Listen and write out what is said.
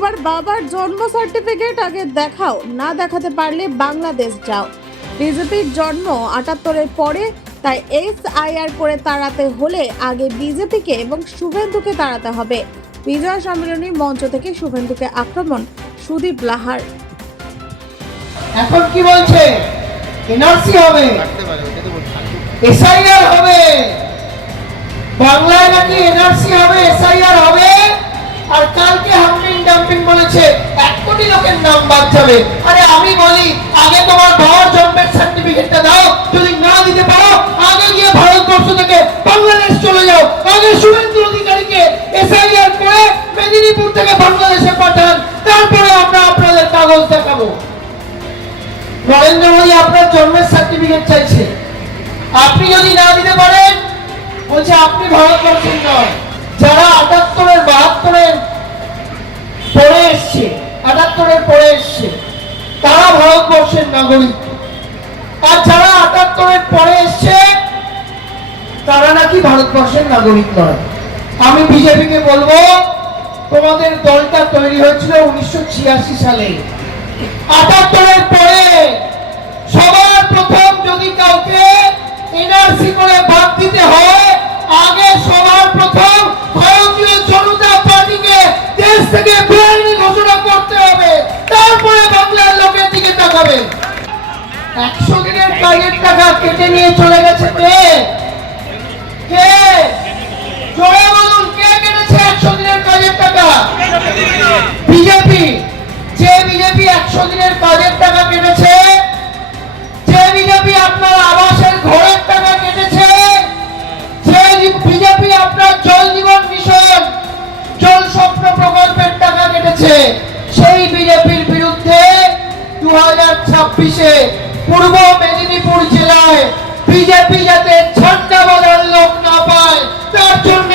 তোমার বাবার জন্ম সার্টিফিকেট আগে দেখাও, না দেখাতে পারলে বাংলাদেশ যাও। বিজেপির জন্ম ৭৮-এর পরে, তাই SIR করে তাড়াতে হলে আগে বিজেপিকে এবং শুভেন্দুকে তাড়াতে হবে। বিজয় সম্মেলনী মঞ্চ থেকে শুভেন্দুকে আক্রমণ সুদীপ লাহার। এখন কি বলছে? এনআরসি হবে, SIR হবে, বাংলায় নাকি এনআরসি হবে, SIR হবে। আর কালকে হাম্পিং ডাম্পিং বলেছে 1 কোটি লোকের নাম বাদ যাবে। আরে আমি বলি আগে তোমার বাবার জন্মের সার্টিফিকেটটা দাও, যদি না দিতে পারো আগে গিয়ে ভারতবর্ষ থেকে বাংলাদেশ চলে যাও। আগে শুভেন্দু অধিকারীকে SIR করে মেদিনীপুর থেকে বাংলাদেশে পাঠান, তারপরে আমরা আপনাদের কাগজ দেখাবো। নরেন্দ্র মোদী আপনার জন্মের সার্টিফিকেট চাইছে, আপনি যদি না দিতে পারেন বলছে আপনি ভারতবর্ষের নয়। যারা ৭৮-এর ৭২-এর পরে এসছে, ৭৮-এর পরে এসছে, তারা ভারতবর্ষের নাগরিক। আর যারা ৭৮-এর পরে এসছে তারা নাকি ভারতবর্ষের নাগরিক নয়। আমি বিজেপিকে বলবো, তোমাদের দলটা তৈরি হয়েছিল 1986 সালে। ৭৮-এর পরে সবার প্রথম যদি কাউকে এনআরসি করে বাদ দিতে হয়, আগে সবার প্রথম ভারতীয় জনতা পার্টিকে দেশ থেকে বেআইনি ঘোষণা করতে হবে, তারপরে বাংলার লোকের দিকে তাকাবে। 100 দিনের কাজের টাকা কেটে নিয়ে চলে গেছে কে? কে? জোরে বলুন, কে কেটেছে 100 দিনের কাজের টাকা? বিজেপি। যে বিজেপি 100 দিনের কাজের টাকা কেটেছে, যে বিজেপি আপনার আবাসের ঘরের টাকা কেটেছে, যে বিজেপি আপনার জল জীবন মিশন, জল স্বপ্ন প্রকল্পের টাকা কেটেছে, সেই বিজেপির বিরুদ্ধে 2026-এ পূর্ব মেদিনীপুর জেলায় বিজেপি যাতে ঝান্ডা বাঁধার লোক না পায়, তার জন্য